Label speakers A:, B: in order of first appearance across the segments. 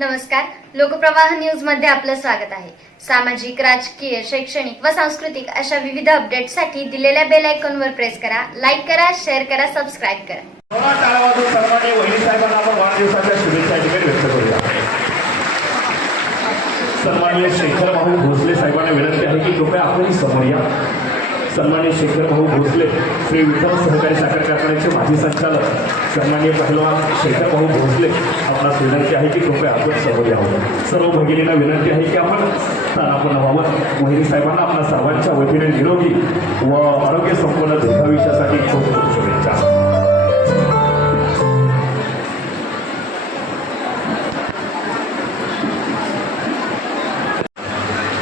A: नमस्कार. लोकप्रवाह न्यूजमध्ये आपलं स्वागत आहे. सामाजिक राजकीय शैक्षणिक व सांस्कृतिक अशा विविध अपडेटसाठी दिलेल्या बेल आयकॉनवर प्रेस करा लाईक करा शेअर करा सबस्क्राईब करा.
B: सर्वांनी वहिनी आपण वाढदिवसाच्या शुभेच्छा ठिकाणी व्यक्त करूया. सन्माननीय शेखर भाऊ भोसले साहेबांना विनंती आहे की कृपया आपणही समोर या. सन्मान्य शेखरभाऊ भोसले श्री विठ्ठल सहकारी साखर कारखान्याचे माजी संचालक. सन्मान्य पहिलवान शेखरभाऊ भोसले आपणास विनंती आहे की कृपया आपण समोर यावं सर्व भगिनींना विनंती आहे की आपण स्थानापन्न व्हावं. मोहिनी साहेबांना आपल्या सर्वांच्या वतीने निरोगी व आरोग्य संपन्न दीर्घायुष्यासाठी खूप खूप शुभेच्छा.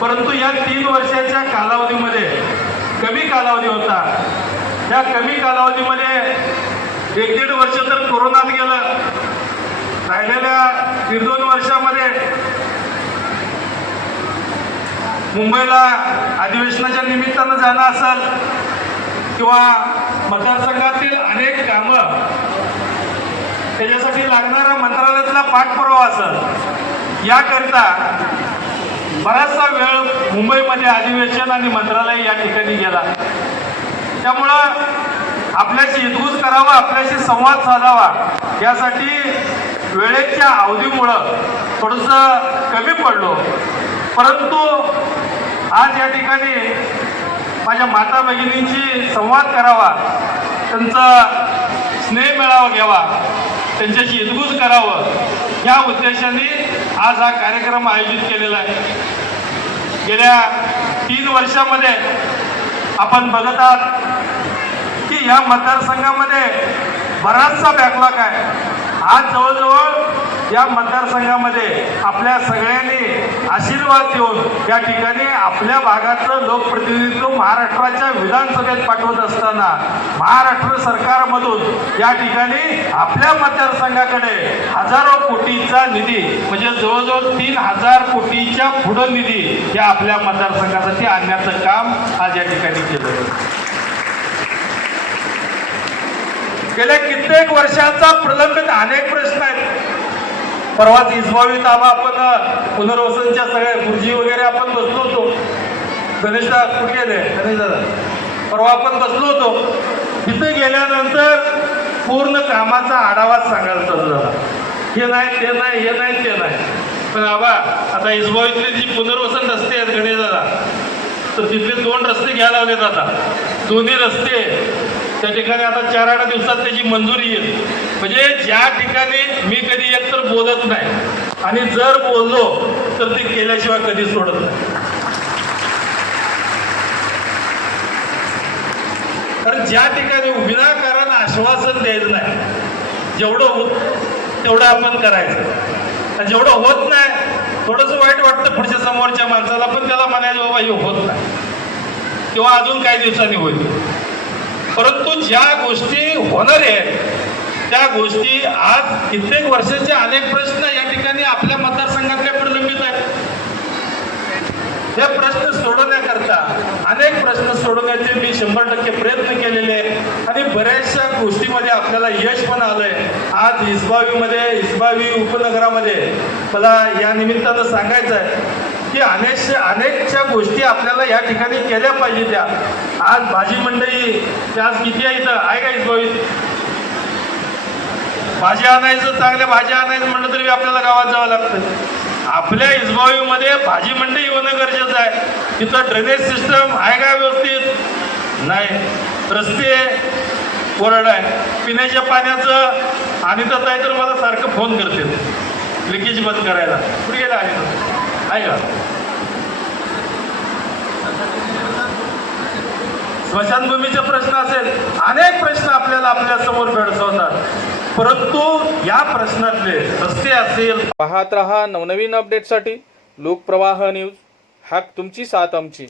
C: परंतु या तीन वर्षाच्या कालावधीमध्ये कमी कालावधी होता. त्या कमी कालावधीमध्ये एक दीड वर्ष तर कोरोनात गेलं. राहिलेल्या दीड दोन वर्षामध्ये मुंबईला अधिवेशनाच्या निमित्तानं जाणं असेल किंवा मतदारसंघातील अनेक कामं त्याच्यासाठी लागणारा मंत्रालयातला पाठपुरावा असेल. याकरिता बराचसा वेळ मुंबईमध्ये अधिवेशन आणि मंत्रालय या ठिकाणी गेला. त्यामुळं आपल्याशी हितगुज करावा आपल्याशी संवाद साधावा यासाठी वेळेच्या अवधीमुळं थोडंसं कमी पडलो. परंतु आज या ठिकाणी माझ्या माता भगिनींशी संवाद करावा त्यांचा स्नेह मिळावा घ्यावा त्यांच्याशी हितगुज करावं या उद्देशाने आज हा कार्यक्रम आयोजित केलेला आहे. गेल्या तीन वर्षामध्ये आपण बघत आहात की या मतदारसंघामध्ये बराचसा बॅकलॉग आहे. आज जवळजवळ या मतदारसंघामध्ये आपल्या सगळ्यांनी आशीर्वाद देऊन या ठिकाणी आपल्या भागाचं लोकप्रतिनिधित्व महाराष्ट्राच्या विधानसभेत पाठवत असताना महाराष्ट्र सरकारमधून या ठिकाणी आपल्या मतदारसंघाकडे हजारो कोटीचा निधी म्हणजे जवळजवळ तीन हजार कोटीच्या पुढं निधी या आपल्या मतदारसंघासाठी आणण्याचं काम आज या ठिकाणी केलं गेल्या कित्येक वर्षाचा प्रलंबित अनेक प्रश्न आहेत. परवाच इस्मावी ताबा आपण पुनर्वसनच्या सगळ्या खुर्जी वगैरे आपण बसलो होतो. गणेशदा कुठे गेले? गणेश दादा. परवा आपण बसलो होतो. तिथे गेल्यानंतर पूर्ण कामाचा आढावाच सांगायला चालू झाला. हे नाही ते नाही हे नाही ते नाही. पण आबा आता इस्मावीतले जी पुनर्वसन रस्ते आहेत गणेश तर तिथले दोन रस्ते घ्यायला लावलेत आता. दोन्ही रस्ते त्या ठिकाणी आता चार आठ दिवसात त्याची मंजुरी येईल. म्हणजे ज्या ठिकाणी मी कधी एक तर बोलत नाही आणि जर बोललो तर ते केल्याशिवाय कधी सोडत नाही. कारण ज्या ठिकाणी विनाकारण आश्वासन द्यायचं नाही जेवढं होत तेवढं आपण करायचं. आणि जेवढं होत नाही थोडंसं वाईट वाटतं पुढच्या समोरच्या माणसाला पण त्याला म्हणायचं बाबा हे होत नाही. किंवा अजून काही दिवसांनी होईल. परंतु ज्या गोष्टी होणार आहेत त्या गोष्टी आज कित्येक वर्षाचे अनेक प्रश्न या ठिकाणी आपल्या मतदारसंघातले प्रलंबित आहेत. हे प्रश्न सोडवण्याकरता अनेक प्रश्न सोडवण्याचे मी शंभर टक्के प्रयत्न केलेले आहेत. आणि बऱ्याचशा गोष्टीमध्ये आपल्याला यश पण आलंय. आज इसबावीमध्ये इसबावी उपनगरामध्ये मला या निमित्तानं सांगायचं आहे की अनेकशा अनेकशा गोष्टी आपल्याला या ठिकाणी केल्या पाहिजे त्या. आज भाजी मंडई ते आज किती आहे इथं? आहे का इसबावीत भाजी आणायचं चांगल्या भाज्या आणायचं म्हटलं तरी आपल्याला गावात जावं लागतं. आपल्या इजबावीमध्ये भाजी मंडई होणं गरजेचं आहे. तिथं ड्रेनेज सिस्टम आहे का व्यवस्थित? नाही. रस्ते कोरड आहे. पिण्याच्या पाण्याचं आणि तर नाही तर मला सारखं फोन करते लिकेज बंद करायला. कुठे गेला आहे आहे का? स्मशानभूमीचा प्रश्न असेल अनेक प्रश्न आपल्याला आपल्यासमोर भेडसवतात. परंतु या प्रश्नातले रस्ते असेल
D: पाहत रहा नवनवीन अपडेटसाठी लोकप्रवाह न्यूज हाक तुमची साथ आमची.